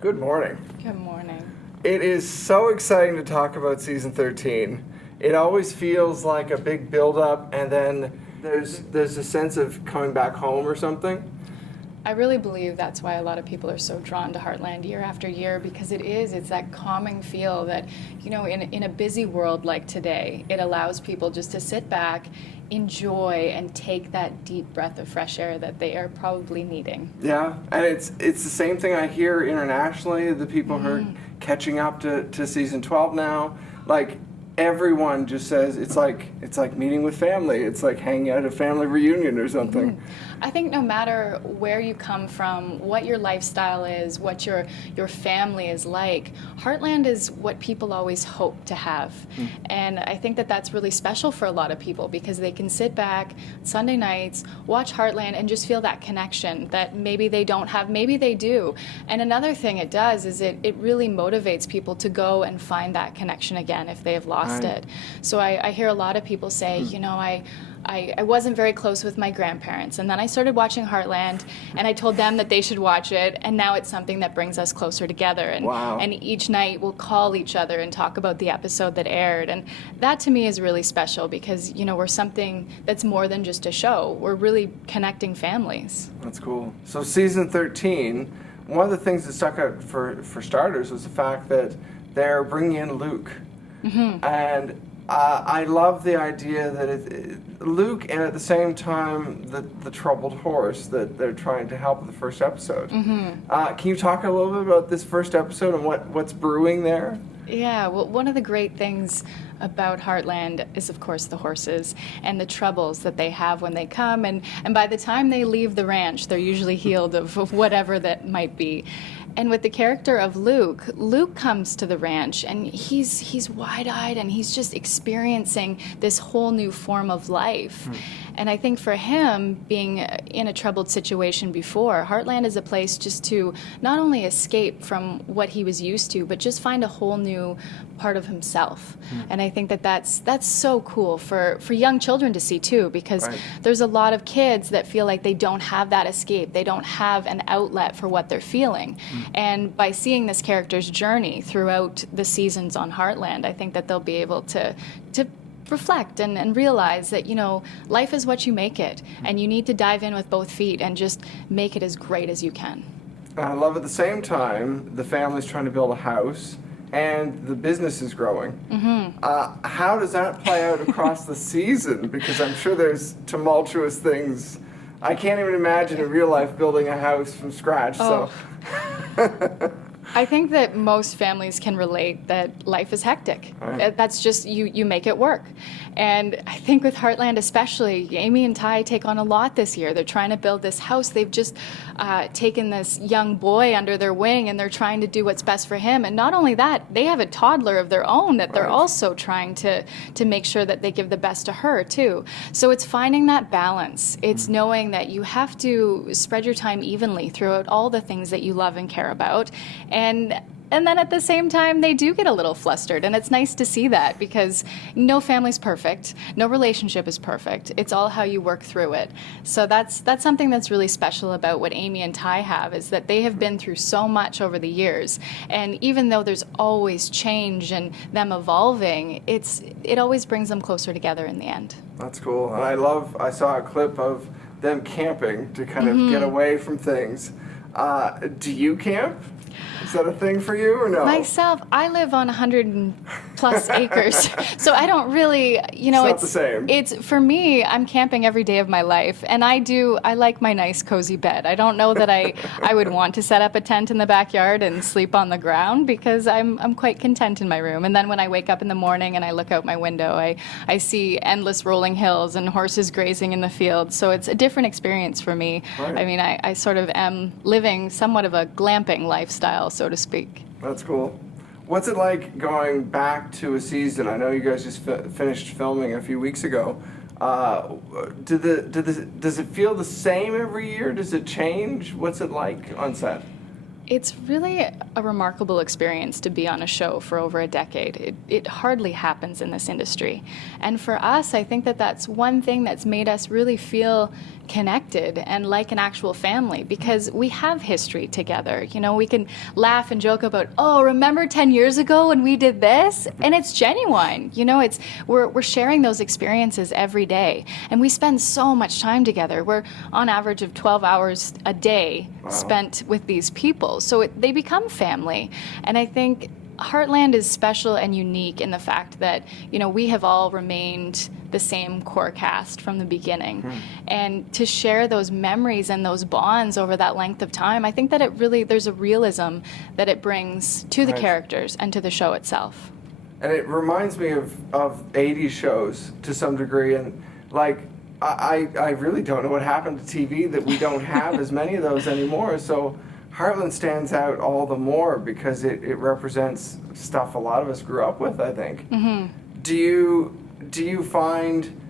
Good morning. Good morning. It is so exciting to talk about season 13. It always feels like a big build-up, and then there's a sense of coming back home or something. I really believe that's why a lot of people are so drawn to Heartland year after year, because it's that calming feel that, in a busy world like today, it allows people just to sit back, enjoy, and take that deep breath of fresh air that they are probably needing. Yeah, and it's the same thing I hear internationally. The people who are catching up to season 12 now, like everyone just says it's like meeting with family. It's like hanging out at a family reunion or something. I think no matter where you come from, what your lifestyle is, what your family is like, Heartland is what people always hope to have. And I think that that's really special for a lot of people, because they can sit back Sunday nights, watch Heartland, and just feel that connection that maybe they don't have, maybe they do. And another thing it does is it really motivates people to go and find that connection again if they have lost it. So I hear a lot of people say, I wasn't very close with my grandparents, and then I started watching Heartland, and I told them that they should watch it, and now it's something that brings us closer together. And, and each night we'll call each other and talk about the episode that aired, and that to me is really special, because we're something that's more than just a show. We're really connecting families. That's cool. So season 13, one of the things that stuck out for starters was the fact that they're bringing in Luke, and I love the idea that Luke, and at the same time the troubled horse that they're trying to help in the first episode. Can you talk a little bit about this first episode and what's brewing there? Yeah, well, one of the great things about Heartland is, of course, the horses and the troubles that they have when they come. And by the time they leave the ranch, they're usually healed of whatever that might be. And with the character of Luke comes to the ranch, and he's wide-eyed, and he's just experiencing this whole new form of life. And I think for him, being in a troubled situation before, Heartland is a place just to not only escape from what he was used to, but just find a whole new part of himself. And I think that's so cool for young children to see too, because there's a lot of kids that feel like they don't have that escape. They don't have an outlet for what they're feeling. And by seeing this character's journey throughout the seasons on Heartland, I think that they'll be able to reflect and realize that, life is what you make it, and you need to dive in with both feet and just make it as great as you can. I love at the same time the family's trying to build a house and the business is growing. How does that play out across the season? Because I'm sure there's tumultuous things. I can't even imagine in real life building a house from scratch. So. I think that most families can relate that life is hectic. That's just, you make it work. And I think with Heartland especially, Amy and Ty take on a lot this year. They're trying to build this house. They've just taken this young boy under their wing, and they're trying to do what's best for him. And not only that, they have a toddler of their own that they're also trying to make sure that they give the best to her too. So it's finding that balance. It's knowing that you have to spread your time evenly throughout all the things that you love and care about. And then at the same time, they do get a little flustered, and it's nice to see that, because no family's perfect, no relationship is perfect. It's all how you work through it. So that's something that's really special about what Amy and Ty have, is that they have been through so much over the years, and even though there's always change and them evolving, it always brings them closer together in the end. That's cool. And I saw a clip of them camping to kind of get away from things. Do you camp? Is that a thing for you or no? Myself, I live on 100+ acres, so I don't really, it's not the same. It's for me, I'm camping every day of my life, and I like my nice cozy bed. I don't know that I would want to set up a tent in the backyard and sleep on the ground, because I'm quite content in my room. And then when I wake up in the morning and I look out my window, I see endless rolling hills and horses grazing in the field. So it's a different experience for me. I mean, I sort of am living somewhat of a glamping lifestyle, so to speak. That's cool. What's it like going back to a season? I know you guys just finished filming a few weeks ago. Does it feel the same every year? Does it change? What's it like on set? It's really a remarkable experience to be on a show for over a decade. It hardly happens in this industry. And for us, I think that that's one thing that's made us really feel connected and like an actual family, because we have history together. You know, we can laugh and joke about, oh, remember 10 years ago when we did this? And it's genuine. You know, we're sharing those experiences every day. And we spend so much time together. We're on average of 12 hours a day spent with these people. So they become family. And I think Heartland is special and unique in the fact that, you know, we have all remained the same core cast from the beginning. And to share those memories and those bonds over that length of time, I think that there's a realism that it brings to the characters and to the show itself. And it reminds me of 80s shows to some degree. And like, I really don't know what happened to TV that we don't have as many of those anymore. So Heartland stands out all the more because it represents stuff a lot of us grew up with, I think. Do you find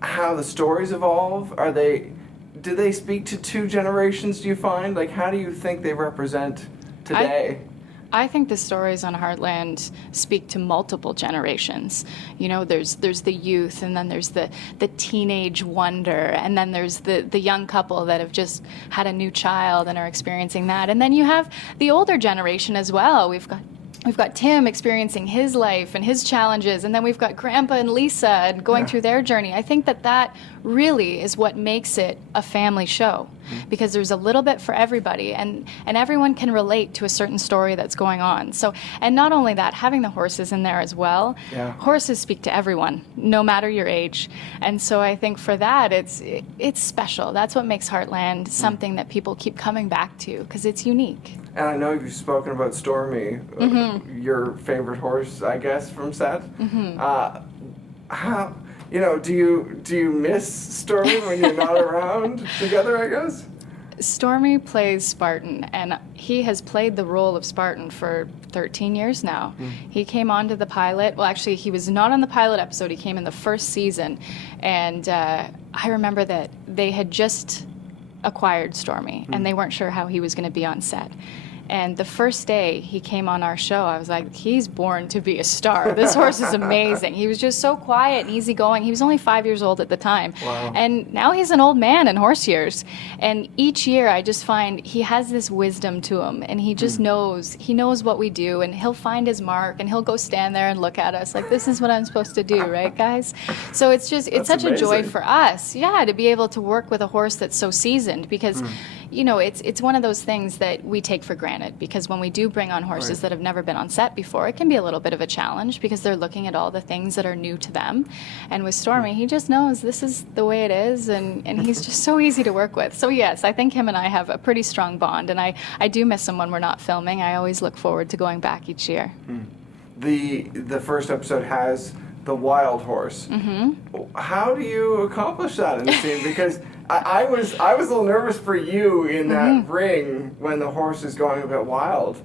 how the stories evolve? Do they speak to two generations, do you find? Like, how do you think they represent today? I think the stories on Heartland speak to multiple generations. You know, there's the youth, and then there's the teenage wonder, and then there's the young couple that have just had a new child and are experiencing that. And then you have the older generation as well. We've got Tim experiencing his life and his challenges, and then we've got Grandpa and Lisa and going through their journey. I think that really is what makes it a family show, because there's a little bit for everybody, and everyone can relate to a certain story that's going on. So, and not only that, having the horses in there as well. Horses speak to everyone, no matter your age. And so I think for that, it's special. That's what makes Heartland something that people keep coming back to, because it's unique. And I know you've spoken about Stormy, your favorite horse, I guess, from set. How, you know, do you miss Stormy when you're not around together, I guess? Stormy plays Spartan, and he has played the role of Spartan for 13 years now. He came onto the pilot. Well, actually, he was not on the pilot episode. He came in the first season, and I remember that they had just acquired Stormy, and they weren't sure how he was going to be on set. And the first day he came on our show, I was like, he's born to be a star. This horse is amazing. He was just so quiet and easygoing. He was only 5 years old at the time. And now he's an old man in horse years. And each year I just find he has this wisdom to him, and he just knows what we do, and he'll find his mark, and he'll go stand there and look at us like, this is what I'm supposed to do, right, guys? So it's such amazing. A joy for us, to be able to work with a horse that's so seasoned, because you know, it's one of those things that we take for granted, because when we do bring on horses that have never been on set before, it can be a little bit of a challenge because they're looking at all the things that are new to them. And with Stormy, he just knows this is the way it is, and he's just so easy to work with. So yes, I think him and I have a pretty strong bond, and I do miss him when we're not filming. I always look forward to going back each year. The first episode has the wild horse. How do you accomplish that in the scene? Because I was a little nervous for you in that ring when the horse is going a bit wild.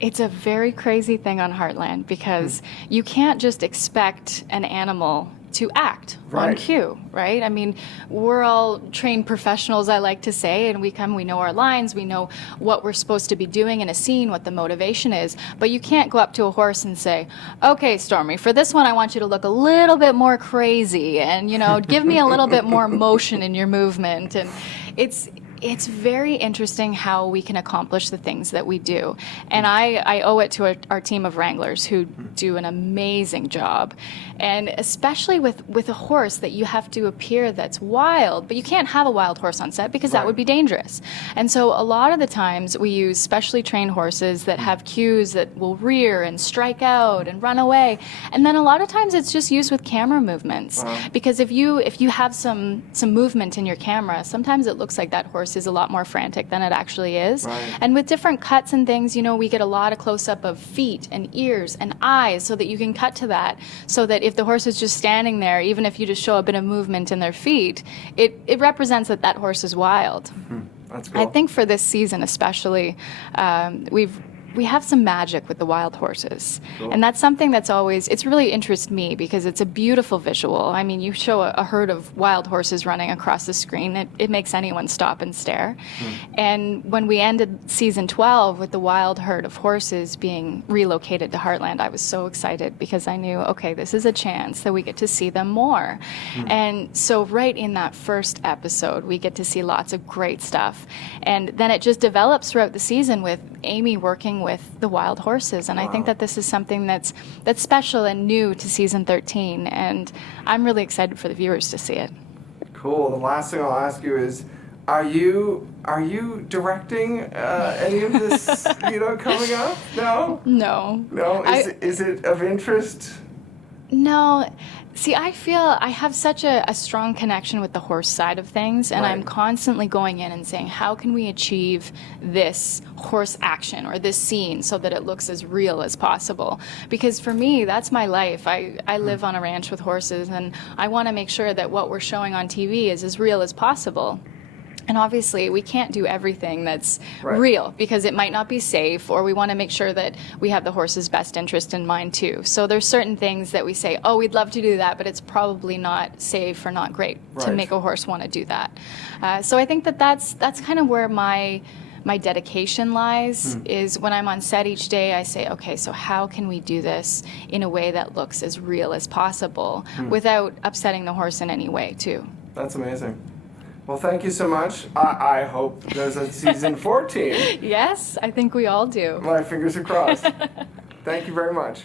It's a very crazy thing on Heartland, because you can't just expect an animal to act on cue, right? I mean, we're all trained professionals, I like to say, and we know our lines, we know what we're supposed to be doing in a scene, what the motivation is, but you can't go up to a horse and say, okay, Stormy, for this one I want you to look a little bit more crazy, and, you know, give me a little bit more motion in your movement. And it's very interesting how we can accomplish the things that we do. And I owe it to our team of wranglers who do an amazing job. And especially with a horse that you have to appear that's wild, but you can't have a wild horse on set because that would be dangerous. And so a lot of the times we use specially trained horses that have cues that will rear and strike out and run away. And then a lot of times it's just used with camera movements. Because if you have some movement in your camera, sometimes it looks like that horse is a lot more frantic than it actually is. And with different cuts and things, you know, we get a lot of close-up of feet and ears and eyes so that you can cut to that, so that if the horse is just standing there, even if you just show a bit of movement in their feet, it represents that horse is wild. That's cool. I think for this season especially, we've we have some magic with the wild horses. Cool. And that's something that's always, it's really interested me because it's a beautiful visual. I mean, you show a herd of wild horses running across the screen, it makes anyone stop and stare. And when we ended season 12 with the wild herd of horses being relocated to Heartland, I was so excited because I knew, okay, this is a chance that we get to see them more. And so right in that first episode, we get to see lots of great stuff. And then it just develops throughout the season with Amy working with the wild horses. And I think that this is something that's special and new to season 13. And I'm really excited for the viewers to see it. Cool. The last thing I'll ask you is, are you directing any of this, coming up? No? No. No? Is it of interest? No. See, I feel I have such a strong connection with the horse side of things, and Right. I'm constantly going in and saying, how can we achieve this horse action or this scene so that it looks as real as possible? Because for me, that's my life. I live on a ranch with horses, and I want to make sure that what we're showing on TV is as real as possible. And obviously, we can't do everything that's Right. real because it might not be safe, or we want to make sure that we have the horse's best interest in mind too. So there's certain things that we say, oh, we'd love to do that, but it's probably not safe or not great to Right. make a horse want to do that. So I think that's kind of where my dedication lies, is when I'm on set each day, I say, okay, so how can we do this in a way that looks as real as possible without upsetting the horse in any way too? That's amazing. Well, thank you so much. I hope there's a season 14. Yes, I think we all do. My fingers are crossed. Thank you very much.